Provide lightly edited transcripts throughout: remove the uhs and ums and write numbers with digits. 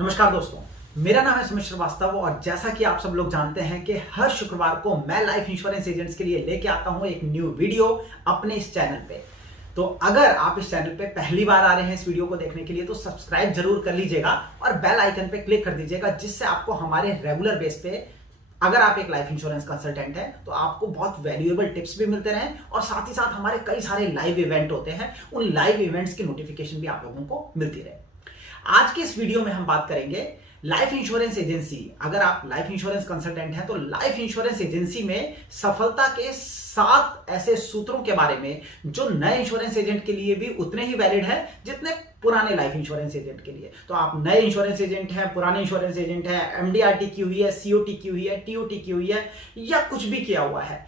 नमस्कार दोस्तों, मेरा नाम है सुमित श्रीवास्तव और जैसा कि आप सब लोग जानते हैं कि हर शुक्रवार को मैं लाइफ इंश्योरेंस एजेंट्स के लिए लेके आता हूं एक न्यू वीडियो अपने इस चैनल पे। तो अगर आप इस चैनल पे पहली बार आ रहे हैं इस वीडियो को देखने के लिए तो सब्सक्राइब जरूर कर लीजिएगा और बेल आइकन पे क्लिक कर दीजिएगा, जिससे आपको हमारे रेगुलर बेस पे अगर आप एक लाइफ इंश्योरेंस कंसल्टेंट हैं तो आपको बहुत वैल्यूएबल टिप्स भी मिलते रहें और साथ ही साथ हमारे कई सारे लाइव इवेंट होते हैं, उन लाइव इवेंट्स की नोटिफिकेशन भी आप लोगों को मिलती रहे। आज के इस वीडियो में हम बात करेंगे लाइफ इंश्योरेंस एजेंसी। अगर आप लाइफ इंश्योरेंस कंसल्टेंट हैं तो लाइफ इंश्योरेंस एजेंसी में सफलता के 7 ऐसे सूत्रों के बारे में जो नए इंश्योरेंस एजेंट के लिए भी उतने ही वैलिड है जितने पुराने लाइफ इंश्योरेंस एजेंट के लिए। तो आप नए इंश्योरेंस एजेंट हैं, पुराने इंश्योरेंस एजेंट हैं, एमडीआरटी की हुई है, सीओटी की हुई है, टीओटी की हुई है या कुछ भी किया हुआ है,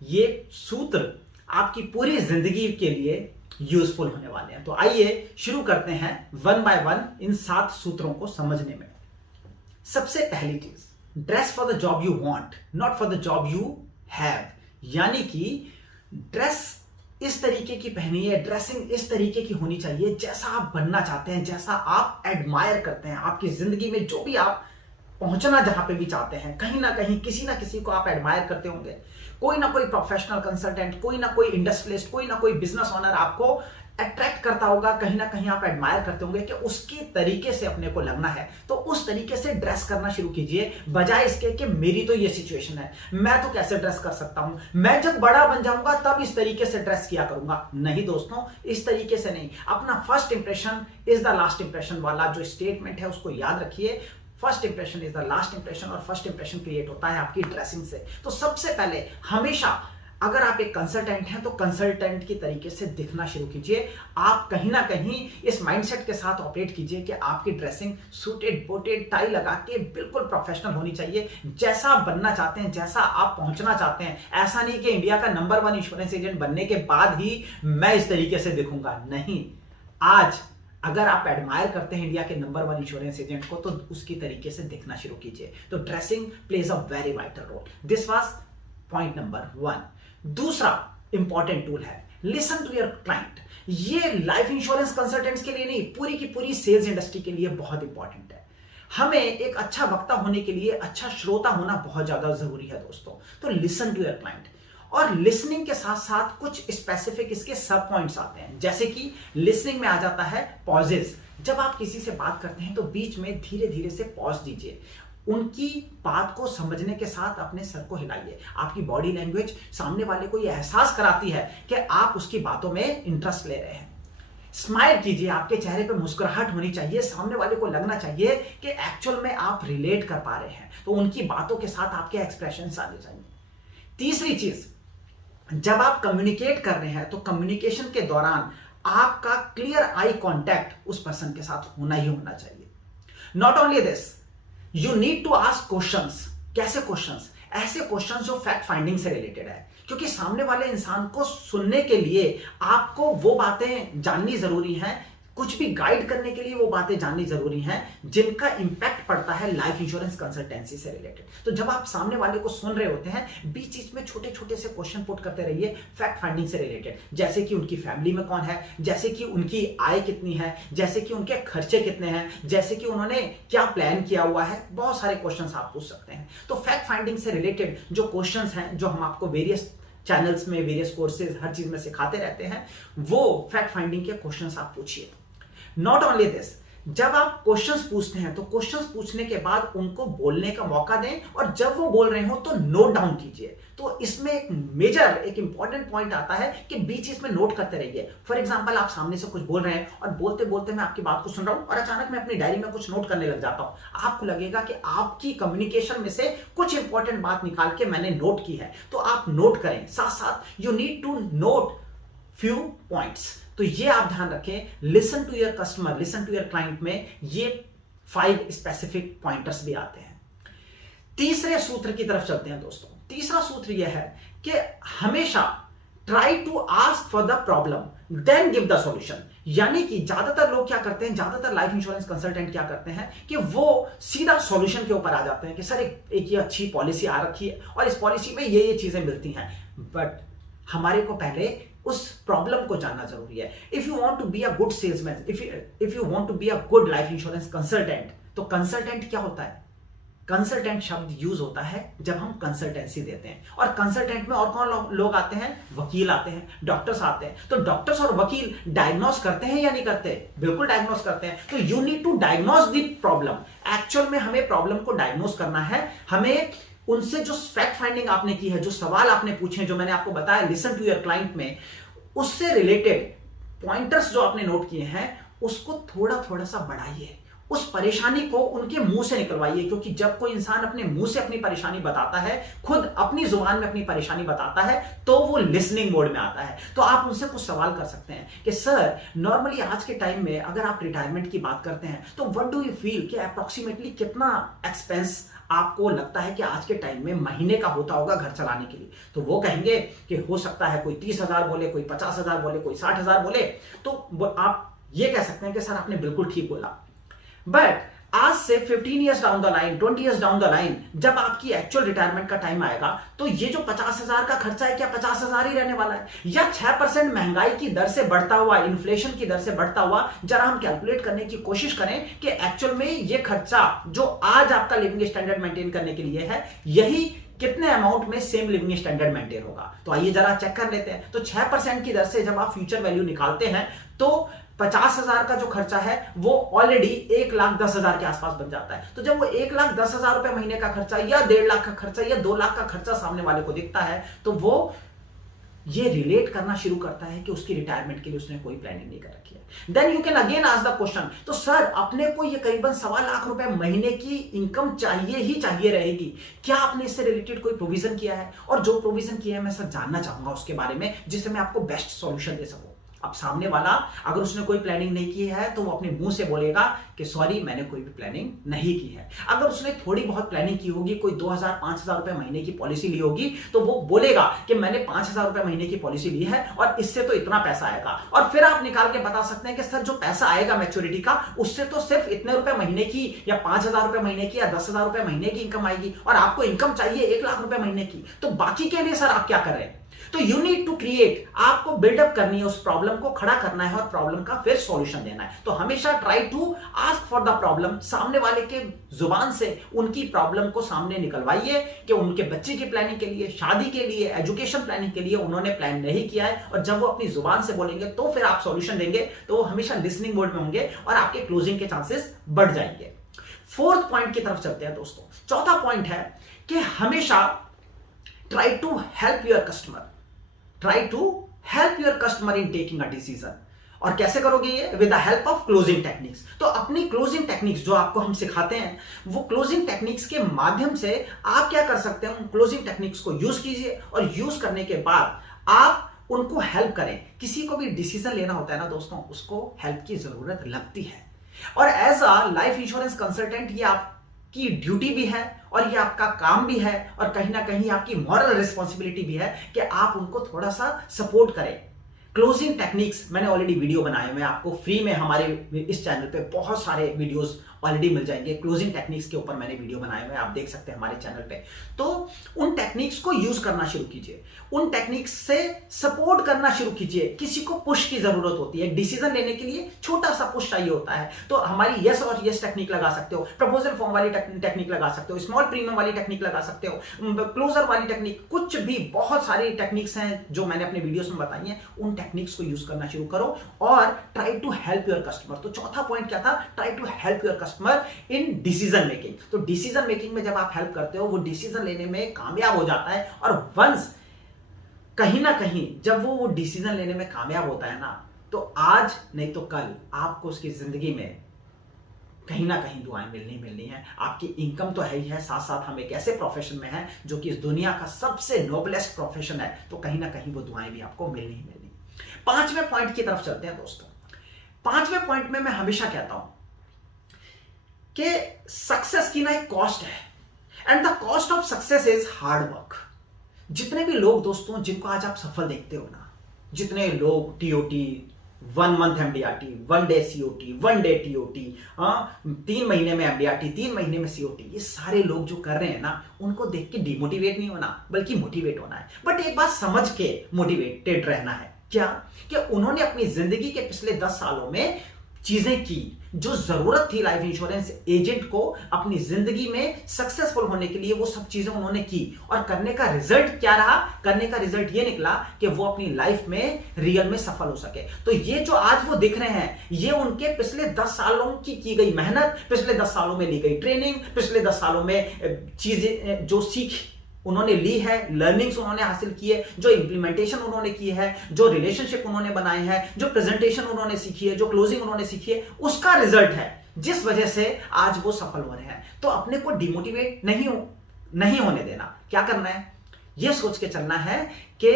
ये सूत्र आपकी पूरी जिंदगी के लिए यूजफुल होने वाले हैं। तो आइए शुरू करते हैं वन बाय वन इन 7 सूत्रों को समझने में। सबसे पहली चीज, dress for the job you want, not for the job you have. यानी कि ड्रेस इस तरीके की पहनिए, ड्रेसिंग इस तरीके की होनी चाहिए जैसा आप बनना चाहते हैं, जैसा आप एडमायर करते हैं। आपकी जिंदगी में जो भी आप पहुंचना जहां पे भी चाहते हैं, कहीं ना कहीं किसी ना किसी को आप एडमायर करते होंगे। कोई ना कोई प्रोफेशनल कंसल्टेंट, कोई ना कोई इंडस्ट्रियलिस्ट, कोई ना कोई बिजनेस ओनर आपको अट्रैक्ट करता होगा, कहीं ना कहीं आप एडमायर करते होंगे कि उसके तरीके से अपने को लगना है। तो उस तरीके से ड्रेस करना शुरू कीजिए, बजाय इसके कि मेरी तो ये सिचुएशन है, मैं तो कैसे ड्रेस कर सकता हूं, मैं जब बड़ा बन जाऊंगा तब इस तरीके से ड्रेस किया करूंगा। नहीं दोस्तों, इस तरीके से नहीं। अपना first impression is the last impression वाला जो स्टेटमेंट है उसको याद रखिए। First impression is the last impression और फर्स्ट इंप्रेशन क्रिएट होता है आपकी ड्रेसिंग से। तो सबसे पहले हमेशा अगर आप एक कंसल्टेंट हैं तो कंसल्टेंट की तरीके से दिखना शुरू कीजिए। आप कहीं ना कहीं इस माइंडसेट के साथ ऑपरेट कीजिए कि आपकी ड्रेसिंग सूटेड बोटेड टाई लगा के बिल्कुल प्रोफेशनल होनी चाहिए, जैसा आप बनना चाहते हैं, जैसा आप पहुंचना चाहते हैं। ऐसा नहीं कि इंडिया का नंबर 1 इंश्योरेंस एजेंट बनने के बाद ही मैं इस तरीके से दिखूंगा। नहीं, आज अगर आप एडमायर करते हैं इंडिया के नंबर 1 इंश्योरेंस एजेंट को तो उसकी तरीके से दिखना शुरू कीजिए। तो dressing plays a very vital role. This was point number 1। दूसरा इंपॉर्टेंट टूल है लिसन टू योर क्लाइंट। ये लाइफ इंश्योरेंस कंसल्टेंट्स के लिए नहीं, पूरी की पूरी सेल्स इंडस्ट्री के लिए बहुत इंपॉर्टेंट है। हमें एक अच्छा वक्ता होने के लिए अच्छा श्रोता होना बहुत ज्यादा जरूरी है दोस्तों। तो लिसन टू योर क्लाइंट। और लिसनिंग के साथ साथ कुछ स्पेसिफिक इसके सब पॉइंट्स आते हैं, जैसे कि लिसनिंग में आ जाता है पॉजेस। जब आप किसी से बात करते हैं तो बीच में धीरे धीरे से पॉज दीजिए, उनकी बात को समझने के साथ अपने सर को हिलाइए। आपकी बॉडी लैंग्वेज सामने वाले को यह एहसास कराती है कि आप उसकी बातों में इंटरेस्ट ले रहे हैं। स्माइल कीजिए, आपके चेहरे पे मुस्कुराहट होनी चाहिए, सामने वाले को लगना चाहिए कि एक्चुअल में आप रिलेट कर पा रहे हैं। तो उनकी बातों के साथ आपके एक्सप्रेशंस आने चाहिए। तीसरी चीज, जब आप कम्युनिकेट कर रहे हैं तो कम्युनिकेशन के दौरान आपका क्लियर आई कांटेक्ट उस पर्सन के साथ होना ही होना चाहिए। Not only this, you need to ask questions. कैसे क्वेश्चंस? ऐसे क्वेश्चंस जो फैक्ट फाइंडिंग से रिलेटेड है, क्योंकि सामने वाले इंसान को सुनने के लिए आपको वो बातें जाननी जरूरी हैं, कुछ भी गाइड करने के लिए वो बातें जाननी जरूरी हैं जिनका इंपैक्ट पड़ता है लाइफ इंश्योरेंस कंसल्टेंसी से रिलेटेड। तो जब आप सामने वाले को सुन रहे होते हैं, बीच बीच में छोटे छोटे से क्वेश्चन पुट करते रहिए फैक्ट फाइंडिंग से रिलेटेड, जैसे कि उनकी फैमिली में कौन है, जैसे कि उनकी आय कितनी है, जैसे कि उनके खर्चे कितने हैं, जैसे कि उन्होंने क्या प्लान किया हुआ है। बहुत सारे क्वेश्चन आप पूछ सकते हैं। तो फैक्ट फाइंडिंग से रिलेटेड जो क्वेश्चन हैं, जो हम आपको वेरियस चैनल्स में, वेरियस कोर्सेज, हर चीज में सिखाते रहते हैं, वो फैक्ट फाइंडिंग के क्वेश्चन आप पूछिए। नॉट ओनली दिस, जब आप क्वेश्चंस पूछते हैं तो क्वेश्चंस पूछने के बाद उनको बोलने का मौका दें और जब वो बोल रहे हो तो नोट डाउन कीजिए। तो इसमें एक मेजर, एक इंपॉर्टेंट पॉइंट आता है कि बीच इसमें नोट करते रहिए। फॉर एग्जांपल, आप सामने से कुछ बोल रहे हैं और बोलते बोलते मैं आपकी बात को सुन रहा हूं और अचानक मैं अपनी डायरी में कुछ नोट करने लग जाता हूं। आपको लगेगा कि आपकी कम्युनिकेशन में से कुछ इंपॉर्टेंट बात निकाल के मैंने नोट की है, तो आप नोट करें। साथ साथ you need to note few points. तो ये आप ध्यान रखें, listen to your customer, listen to your client में ये 5 स्पेसिफिक पॉइंटर्स भी आते हैं। तीसरे सूत्र की तरफ चलते हैं दोस्तों। तीसरा सूत्र यह है कि हमेशा try to ask for the problem then give the solution. यानी कि ज्यादातर लोग क्या करते हैं, ज्यादातर लाइफ इंश्योरेंस कंसल्टेंट क्या करते हैं कि वो सीधा सॉल्यूशन के ऊपर आ जाते हैं कि सर एक ये अच्छी पॉलिसी आ रखी है और इस पॉलिसी में ये चीजें मिलती हैं। बट हमारे को पहले उस प्रॉब्लम को जानना जरूरी है। If you want to be a good salesman, if you want to be a good life insurance consultant, तो कंसल्टेंट क्या होता है? कंसल्टेंट शब्द यूज होता है जब हम कंसल्टेंसी देते हैं, और कंसल्टेंट में और कौन लोग आते हैं? वकील आते हैं, डॉक्टर्स आते हैं। तो डॉक्टर्स और वकील डायग्नोस करते हैं या नहीं करते? बिल्कुल डायग्नोस करते हैं। तो you need to diagnose the problem. Actual में हमें प्रॉब्लम को डायग्नोस करना है। हमें उनसे जो फैक्ट फाइंडिंग आपने की है, जो सवाल आपने पूछे, जो मैंने आपको बताया लिसन टू योर क्लाइंट में, उससे रिलेटेड पॉइंटर्स जो आपने नोट किए हैं उसको थोड़ा थोड़ा सा बढ़ाइए, उस परेशानी को उनके मुंह से निकलवाइए। क्योंकि जब कोई इंसान अपने मुंह से अपनी परेशानी बताता है, खुद अपनी जुबान में अपनी परेशानी बताता है, तो वो लिसनिंग मोड में आता है। तो आप उनसे कुछ सवाल कर सकते हैं कि सर, नॉर्मली आज के टाइम में अगर आप रिटायरमेंट की बात करते हैं तो व्हाट डू यू फील कि अप्रोक्सीमेटली कितना एक्सपेंस आपको लगता है कि आज के टाइम में महीने का होता होगा घर चलाने के लिए? तो वो कहेंगे कि हो सकता है कोई 30,000 बोले, कोई 50,000 बोले, कोई 60,000 बोले। तो आप ये कह सकते हैं कि सर आपने बिल्कुल ठीक बोला, बट आज से 15 years down the line, 20 years down the line, जब आपकी एक्चुअल रिटायरमेंट का टाइम आएगा, तो ये जो 50,000 का खर्चा है, क्या 50,000 ही रहने वाला है? या 6% महंगाई की दर से बढ़ता हुआ, इन्फ्लेशन की दर से बढ़ता हुआ, जरा हम कैलकुलेट करने की कोशिश करें कि एक्चुअल में ये खर्चा जो आज आपका लिविंग स्टैंडर्ड मेंटेन करने के लिए है, यही कितने अमाउंट में सेम लिविंग स्टैंडर्ड मेंटेन होगा? तो आइए जरा चेक कर लेते हैं। तो 6% की दर से जब आप फ्यूचर वैल्यू निकालते हैं तो 50,000 का जो खर्चा है वो ऑलरेडी 1,10,000 के आसपास बन जाता है। तो जब वो 1,10,000 रुपए महीने का खर्चा या 1.5 लाख का खर्चा या 2 लाख का खर्चा सामने वाले को दिखता है, तो वो ये रिलेट करना शुरू करता है कि उसकी रिटायरमेंट के लिए उसने कोई प्लानिंग नहीं कर रखी है। Then you can again ask the question, तो सर अपने को ये करीबन 1.25 लाख रुपए महीने की इनकम चाहिए ही चाहिए रहेगी, क्या आपने इससे रिलेटेड कोई प्रोविजन किया है? और जो प्रोविजन किया है मैं सर जानना चाहूंगा उसके बारे में, जिससे मैं आपको बेस्ट सॉल्यूशन दे सकूं। अब सामने वाला अगर उसने कोई प्लानिंग नहीं की है तो वो अपने मुंह से बोलेगा कि सॉरी मैंने कोई भी प्लानिंग नहीं की है। अगर उसने थोड़ी बहुत प्लानिंग की होगी, कोई 2,000 5,000 रुपए महीने की पॉलिसी ली होगी, तो वो बोलेगा कि मैंने 5,000 रुपए महीने की पॉलिसी ली है और इससे तो इतना पैसा आएगा। और फिर आप निकाल के बता सकते हैं कि सर जो पैसा आएगा मैच्योरिटी का, उससे तो सिर्फ इतने रुपए महीने की या 5,000 रुपए महीने की या 10,000 रुपए महीने की इनकम आएगी, और आपको इनकम चाहिए 1 लाख रुपए महीने की। तो बाकी के लिए सर आप क्या कर रहे हैं? तो यू नीड टू क्रिएट, आपको बिल्डअप करनी है, उस प्रॉब्लम को खड़ा करना है और प्रॉब्लम का फिर सॉल्यूशन देना है। तो हमेशा try to ask for the problem, सामने वाले के जुबान से उनकी प्रॉब्लम को सामने निकलवाइए कि उनके बच्चे की प्लानिंग के लिए, शादी के लिए, एजुकेशन प्लानिंग के लिए उन्होंने प्लान नहीं किया है, और जब वो अपनी जुबान से बोलेंगे तो फिर आप सॉल्यूशन देंगे, तो वो हमेशा लिसनिंग मोड में होंगे और आपके क्लोजिंग के चांसेस बढ़ जाएंगे। फोर्थ पॉइंट की तरफ चलते हैं दोस्तों। चौथा पॉइंट है कि हमेशा try to help your customer, try to help your customer in taking a decision. और कैसे करोगे ये? With the help of closing techniques. तो अपनी क्लोजिंग टेक्निक्स जो आपको हम सिखाते हैं, वो क्लोजिंग टेक्निक्स के माध्यम से आप क्या कर सकते हैं, उन क्लोजिंग टेक्निक्स को यूज कीजिए, और यूज करने के बाद आप उनको हेल्प करें। किसी को भी डिसीजन लेना होता है ना दोस्तों, उसको हेल्प की जरूरत लगती है, और as a life insurance consultant ये आपकी ड्यूटी भी है और ये आपका काम भी है, और कहीं ना कहीं आपकी मॉरल रिस्पॉन्सिबिलिटी भी है कि आप उनको थोड़ा सा सपोर्ट करें। क्लोजिंग टेक्निक्स मैंने ऑलरेडी वीडियो बनाए हुए हैं, आपको फ्री में हमारे इस चैनल पे बहुत सारे वीडियोस ऑलरेडी मिल जाएंगे। क्लोजिंग टेक्निक्स के ऊपर मैंने वीडियो बनाए हुए हैं, आप देख सकते हैं हमारे चैनल पे। तो उन टेक्निक्स को यूज करना शुरू कीजिए, उन टेक्निक्स से सपोर्ट करना शुरू कीजिए। किसी को पुश की जरूरत होती है, डिसीजन लेने के लिए छोटा सा पुश चाहिए होता है, तो हमारी यस और यस टेक्निक लगा सकते हो, प्रपोजल फॉर्म वाली टेक्निक लगा सकते हो, स्मॉल प्रीमियम वाली टेक्निक लगा सकते हो, क्लोजर वाली टेक्निक, कुछ भी बहुत सारी टेक्निक्स हैं जो मैंने अपने वीडियोस में बताई हैं। उन टेक्निक्स को यूज करना शुरू करो और try to help your customer. तो चौथा पॉइंट क्या था? Try to help your customer in decision making. तो डिसीजन मेकिंग में जब आप हेल्प करते हो, वो डिसीजन लेने में कामयाब हो जाता है, और वंस कहीं ना कहीं जब वो डिसीजन लेने में कामयाब होता है ना, तो आज नहीं तो कल आपको उसकी जिंदगी में कहीं ना कहीं दुआएं मिलनी है। आपकी इनकम तो है ही है, साथ साथ हम एक ऐसे प्रोफेशन में है जो कि इस दुनिया का सबसे नोबलेस्ट प्रोफेशन है, तो कहीं ना कहीं वो दुआएं भी आपको मिलनी। पांचवें पॉइंट की तरफ चलते हैं दोस्तों। पांचवें पॉइंट में मैं हमेशा कहता हूं कि सक्सेस की ना एक कॉस्ट है, and the cost of success is hard work. जितने भी लोग दोस्तों जिनको आज आप सफल देखते हो ना, जितने लोग TOT, 1 month MDRT, 1 day COT, 1 day TOT, 3 महीने में एमडीआरटी, 3 महीने में सीओटी, ये सारे लोग जो कर रहे हैं ना, उनको देख के डिमोटिवेट नहीं होना, बल्कि मोटिवेट होना है। बट एक बात समझ के मोटिवेटेड रहना है, क्या कि उन्होंने अपनी जिंदगी के पिछले 10 सालों में चीजें की जो जरूरत थी लाइफ इंश्योरेंस एजेंट को अपनी जिंदगी में सक्सेसफुल होने के लिए, वो सब चीजें उन्होंने की। और करने का रिजल्ट क्या रहा? करने का रिजल्ट ये निकला कि वो अपनी लाइफ में रियल में सफल हो सके। तो ये जो आज वो दिख रहे हैं, ये उनके पिछले 10 सालों की गई मेहनत, पिछले 10 सालों में ली गई ट्रेनिंग, पिछले 10 सालों में चीजें जो सीख उन्होंने ली है, लर्निंग्स उन्होंने हासिल की है, जो इंप्लीमेंटेशन उन्होंने की है, जो रिलेशनशिप उन्होंने बनाए हैं, जो प्रेजेंटेशन उन्होंने सीखी है, जो क्लोजिंग उन्होंने सीखी है, उसका रिजल्ट है जिस वजह से आज वो सफल हो रहे हैं। तो अपने को डिमोटिवेट नहीं होने देना। क्या करना है? ये सोच के चलना है कि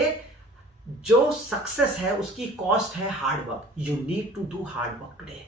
जो सक्सेस है उसकी कॉस्ट है hard work. You need to do hard work today.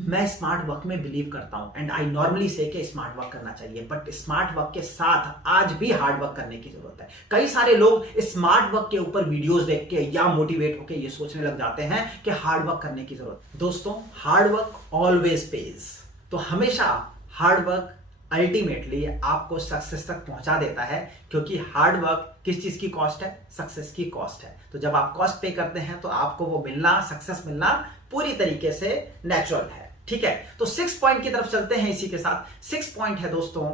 मैं स्मार्ट वर्क में बिलीव करता हूं एंड आई नॉर्मली से कि स्मार्ट वर्क करना चाहिए, बट स्मार्ट वर्क के साथ आज भी हार्ड वर्क करने की जरूरत है। कई सारे लोग स्मार्ट वर्क के ऊपर वीडियोस देख के या मोटिवेट होकर ये सोचने लग जाते हैं कि हार्ड वर्क करने की जरूरत है। दोस्तों, हार्ड वर्क ऑलवेज पेज। तो हमेशा हार्ड वर्क अल्टीमेटली आपको सक्सेस तक पहुंचा देता है, क्योंकि हार्ड वर्क किस चीज की कॉस्ट है? सक्सेस की कॉस्ट है। तो जब आप कॉस्ट पे करते हैं तो आपको वो मिलना, सक्सेस मिलना पूरी तरीके से नेचुरल है। ठीक है, तो 6 पॉइंट की तरफ चलते हैं। इसी के साथ 6 पॉइंट है दोस्तों,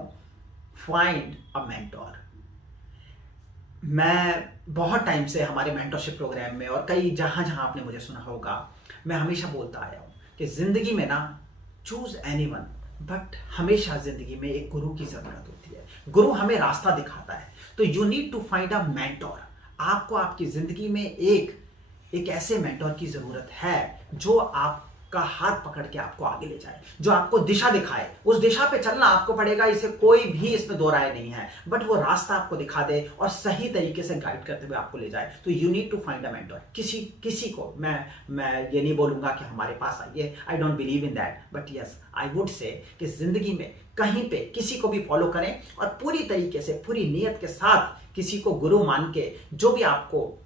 फाइंड अ मेंटोर। मैं बहुत टाइम से हमारे मेंटरशिप प्रोग्राम में और कई जहां जहां आपने मुझे सुना होगा, मैं हमेशा बोलता आया हूं कि जिंदगी में ना चूज एनीवन, बट हमेशा जिंदगी में एक गुरु की जरूरत होती है। गुरु हमें रास्ता दिखाता है। तो you need to find a mentor. आपको आपकी जिंदगी में एक ऐसे मेंटोर की जरूरत है जो आपका हाथ पकड़ के आपको आगे ले जाए, जो आपको दिशा दिखाए। उस दिशा पे चलना आपको पड़ेगा, इसे कोई भी इसमें दो राय नहीं है, बट वो रास्ता आपको दिखा दे और सही तरीके से गाइड करते हुए आपको ले जाए। तो you need to find a mentor. किसी को मैं ये नहीं बोलूंगा कि हमारे पास आइए, I don't believe in that, but yes I would say कि जिंदगी में कहीं पे किसी को भी फॉलो करें और पूरी तरीके से, पूरी नीयत के साथ किसी को गुरु मान के, जो भी आपको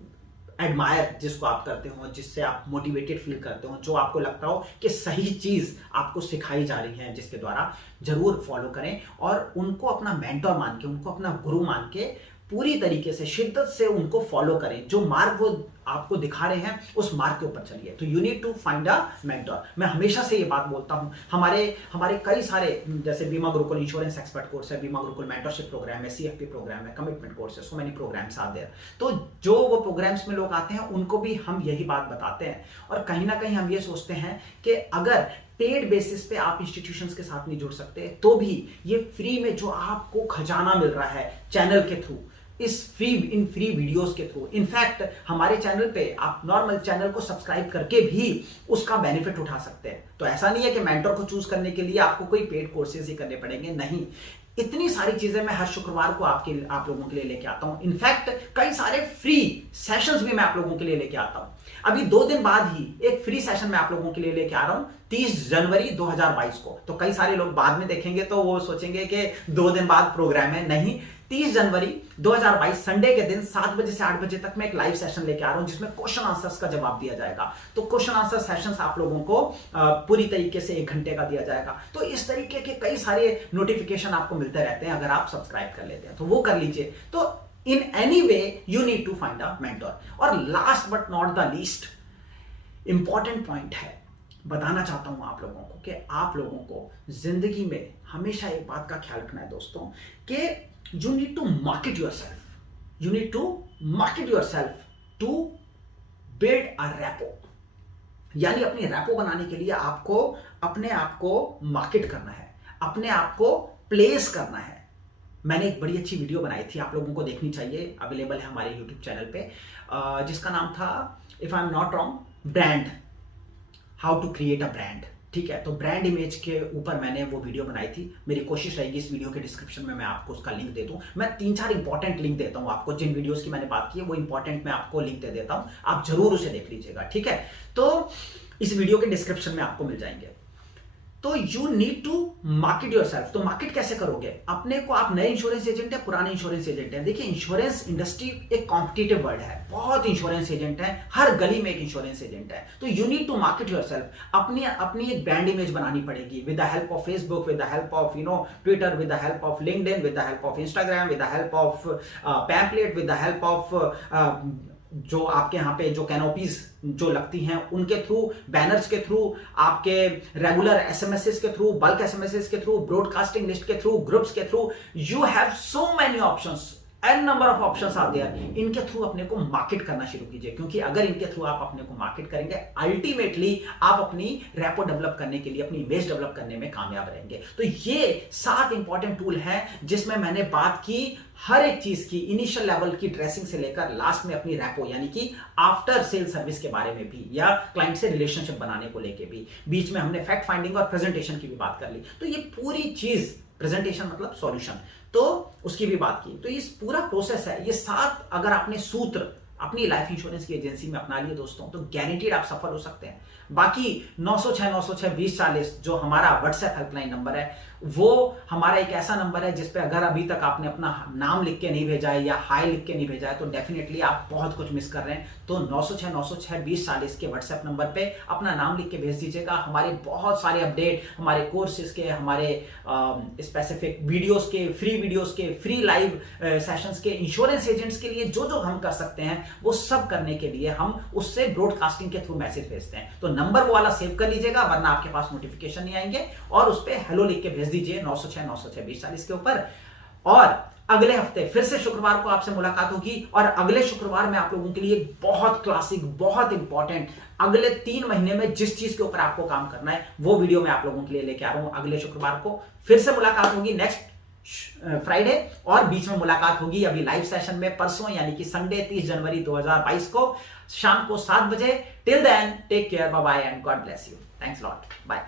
एडमायर, जिसको आप करते हो, जिससे आप मोटिवेटेड फील करते हो, जो आपको लगता हो कि सही चीज आपको सिखाई जा रही है, जिसके द्वारा जरूर फॉलो करें और उनको अपना मेंटर मान के, उनको अपना गुरु मान के पूरी तरीके से, शिद्दत से उनको फॉलो करें। जो मार्ग वो आपको दिखा रहे हैं उस मार्ग के ऊपर चलिए। तो you need to find a mentor. मैं हमेशा से ये बात बोलता हूं। हमारे कई सारे, जैसे बीमा गुरुकुल इंश्योरेंस एक्सपर्ट कोर्स है, बीमा गुरुकुल मेंटरशिप प्रोग्राम है, CFP प्रोग्राम है, कमिटमेंट कोर्स है, so many programs are there. तो जो वो प्रोग्राम्स में लोग आते हैं उनको भी हम यही बात बताते हैं और कहीं ना कहीं हम ये सोचते हैं कि अगर पेड बेसिस पे आप इंस्टीट्यूशंस के साथ नहीं जुड़ सकते, तो भी ये फ्री में जो आपको खजाना मिल रहा है चैनल के थ्रू, इन फ्री वीडियोस के थ्रू, इनफैक्ट हमारे चैनल पे आप नॉर्मल चैनल को सब्सक्राइब करके भी उसका बेनिफिट उठा सकते हैं। तो ऐसा नहीं है कि मेंटर को चूज करने के लिए आपको कोई पेड कोर्सेज ही करने पड़ेंगे, नहीं। इतनी सारी चीजें मैं हर शुक्रवार को आप लोगों के लिए लेके आता हूं। इनफैक्ट कई सारे फ्री सेशंस भी मैं आप लोगों के लिए लेके आता हूं। अभी 2 दिन बाद ही एक फ्री सेशन मैं आप लोगों के लिए लेके आ रहा हूं, 30 जनवरी 2022 को। तो कई सारे लोग बाद में देखेंगे तो वो सोचेंगे कि 2 दिन बाद प्रोग्राम है, नहीं। 30 जनवरी 2022 संडे के दिन 7 बजे से 8 बजे तक मैं एक लाइव सेशन लेके आ रहा हूं, जिसमें क्वेश्चन आंसर्स का जवाब दिया जाएगा। तो क्वेश्चन आंसर सेशंस आप लोगों को पूरी तरीके से 1 घंटे का दिया जाएगा। तो इस तरीके के कई सारे नोटिफिकेशन आपको मिलते रहते हैं अगर आप सब्सक्राइब कर लेते हैं, तो वो कर लीजिए। तो in any way you need to find a mentor. और last but not the least important point है, बताना चाहता हूं आप लोगों को कि आप लोगों को जिंदगी में हमेशा एक बात का ख्याल रखना है दोस्तों, कि you need to market yourself. You need to market yourself to build a rapport. यानी अपनी रैपो बनाने के लिए आपको अपने आप को मार्केट करना है, अपने आप को प्लेस करना है। मैंने एक बड़ी अच्छी वीडियो बनाई थी, आप लोगों को देखनी चाहिए, अवेलेबल है हमारे YouTube चैनल पे, जिसका नाम था, if I am not wrong, brand, how to create a brand. ठीक है, तो ब्रांड इमेज के ऊपर मैंने वो वीडियो बनाई थी। मेरी कोशिश रहेगी इस वीडियो के डिस्क्रिप्शन में मैं आपको उसका लिंक दे दूं। मैं 3-4 इंपॉर्टेंट लिंक देता हूं आपको, जिन वीडियोस की मैंने बात की है वो इंपॉर्टेंट मैं आपको लिंक दे देता हूं, आप जरूर उसे देख लीजिएगा। ठीक है, तो इस वीडियो के डिस्क्रिप्शन में आपको मिल जाएंगे। तो you need to market yourself. तो मार्केट कैसे करोगे अपने को? आप नए इंश्योरेंस एजेंट है, पुराने इंश्योरेंस एजेंट है? देखिए, इंश्योरेंस इंडस्ट्री एक कॉम्पिटिटिव वर्ल्ड है, बहुत इंश्योरेंस एजेंट है, हर गली में एक इंश्योरेंस एजेंट है। तो you need to market yourself. अपनी एक ब्रांड इमेज बनानी पड़ेगी, with the help of Facebook, with the help of Twitter, with the help of LinkedIn, with the help of Instagram, with the help of pamphlet, with the help of जो आपके यहाँ पे जो canopies जो लगती हैं उनके थ्रू, बैनर्स के थ्रू, आपके रेगुलर एसएमएस के थ्रू, बल्क एसएमएस के थ्रू, ब्रॉडकास्टिंग लिस्ट के थ्रू, ग्रुप्स के through, you have so many options, an number of options are there. इनके थ्रू अपने को मार्केट करना शुरू कीजिए, क्योंकि अगर इनके थ्रू आप अपने को मार्केट करेंगे, अल्टीमेटली आप अपनी रैपो डेवलप करने के लिए, अपनी इमेज डेवलप करने में कामयाब रहेंगे। तो ये 7 इंपॉर्टेंट टूल हैं जिसमें मैंने बात की हर एक चीज की, इनिशियल लेवल की ड्रेसिंग से लेकर लास्ट में अपनी रैपो यानी कि आफ्टर सेल सर्विस के बारे में भी, या क्लाइंट से रिलेशनशिप बनाने को लेके भी। बीच में हमने फैक्ट फाइंडिंग और प्रेजेंटेशन की भी बात कर ली। तो ये पूरी चीज, प्रेजेंटेशन मतलब सॉल्यूशन, तो उसकी भी बात की। तो इस पूरा प्रोसेस है, ये 7 अगर आपने सूत्र अपनी लाइफ इंश्योरेंस की एजेंसी में अपना लिए दोस्तों, तो गारंटीड आप सफल हो सकते हैं। बाकी 906-906-2040 जो हमारा व्हाट्सएप हेल्पलाइन नंबर है, वो हमारा एक ऐसा नंबर है जिसपे अगर अभी तक आपने अपना नाम लिख के नहीं भेजा है या हाई लिख के नहीं भेजा है, तो डेफिनेटली आप बहुत कुछ मिस कर रहे हैं। तो 906-906-2040 के व्हाट्सएप नंबर पे अपना नाम लिख के भेज दीजिएगा। हमारे बहुत सारे अपडेट, हमारे कोर्सेज के, हमारे स्पेसिफिक वीडियोस के, फ्री वीडियोस के, फ्री लाइव सेशंस के, इंश्योरेंस एजेंट्स के लिए जो जो हम कर सकते हैं वो सब करने के लिए हम उससे ब्रॉडकास्टिंग के थ्रू मैसेज भेजते हैं। तो नंबर वो वाला सेव कर लीजिएगा, वरना आपके पास नोटिफिकेशन नहीं आएंगे, और उस पर हेलो लिख के भेज दीजिए 906-906-2040 के ऊपर। और अगले हफ्ते फिर से शुक्रवार को आपसे मुलाकात होगी, और अगले शुक्रवार में आप लोगों के लिए बहुत क्लासिक, बहुत इंपॉर्टेंट, अगले 3 महीने में जिस चीज के ऊपर आपको काम करना है वो वीडियो मैं आप लोगों के लिए लेके आ रहा हूं। अगले शुक्रवार को फिर से मुलाकात होगी, नेक्स्ट फ्राइडे, और बीच में मुलाकात होगी अभी लाइव सेशन में परसों यानी कि संडे 30 जनवरी 2022 को शाम को 7 बजे। Till then take care, bye bye and God bless you. Thanks lot, bye.